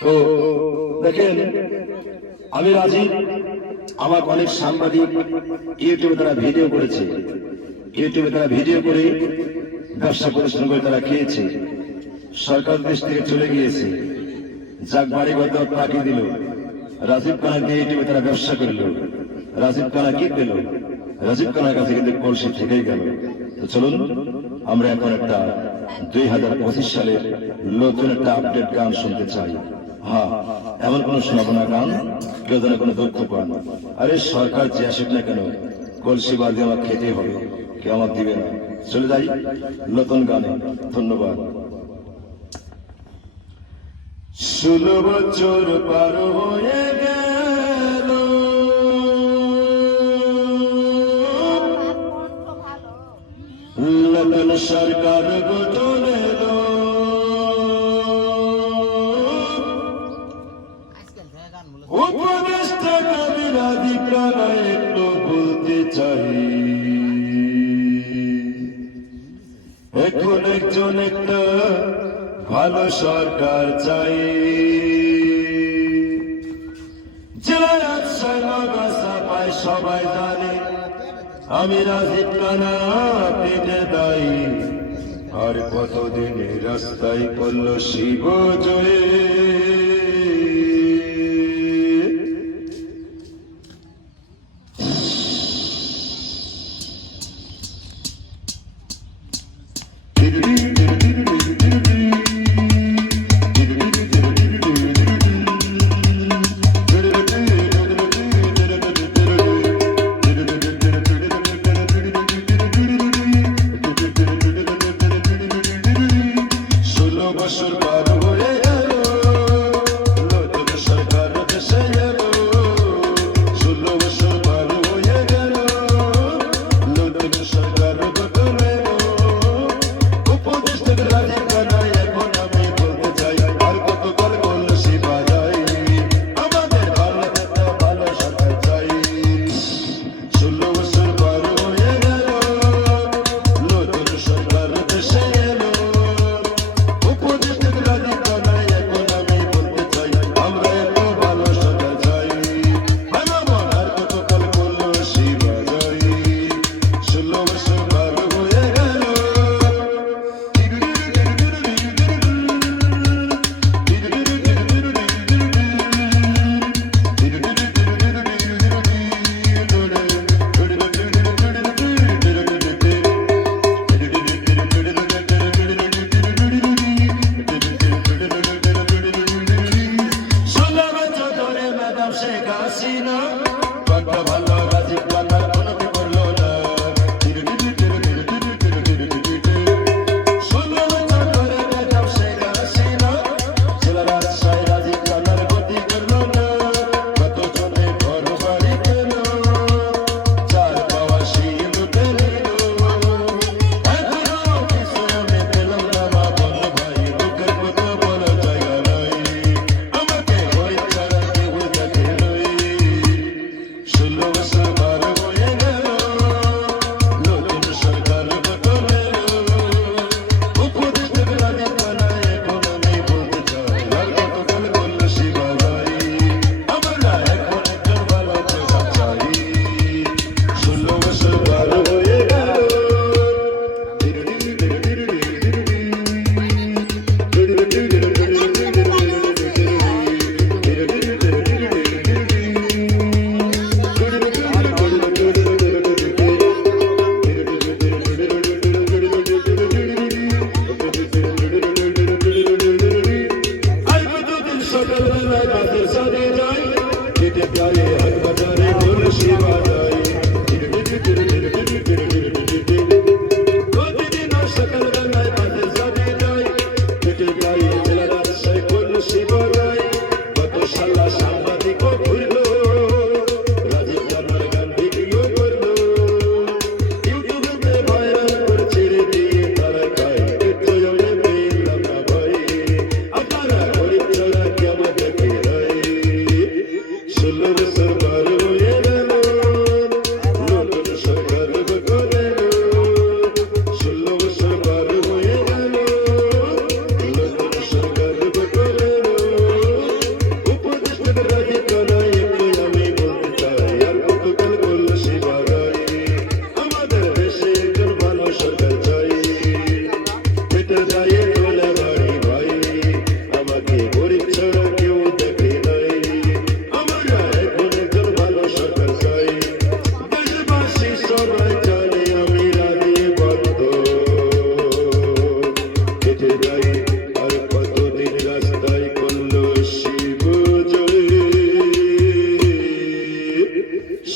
তো দেখেন, আমি রাজি। আমার অনেক সাংবাদিক ইউটিউবে তারা ভিডিও করেছে। ইউটিউবে তারা ভিডিও করে ব্যবসা প্রদর্শন করে তারা খেয়েছে। সরকার দেশ থেকে চলে গিয়েছে। যাক, বাড়ি ঘর তাকে দিল। রাজীব খানা দিয়ে ইউটিউবে তারা ব্যবসা করল। রাজীব কানা কি পেল? রাজীব খানার কাছে কিন্তু কলসি থেকেই গেল। তো চলুন, আমরা এখন একটা দুই হাজার পঁচিশ সালের নতুন একটা আপডেট গান শুনতে চাই। হ্যাঁ। এমন কোন শোনাবো না গান কেউ যেন কোনো দুঃখ পান। আরে সরকার যে আসুক না কেন কলসি বাদে আমার খেতে হবে। কেউ আমার দিবে না। চলে যাই নতুন গানে। ধন্যবাদ। ষোলো বছর পার হয়ে গেল। নতুন সরকার গঠন ভালো সরকার চাই। সবাই জানে। আমি রাজীব কানা, পেটে দায়ী আর কতদিনে রাস্তায় করল শিব জয়ে। ষোলো হাসিনা কত ভালো রাজীব Shiva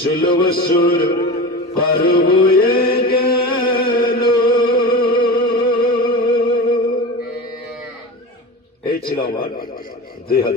ষোলো বছর পার হয়ে গেল এই ছিল আমার দুই হাজার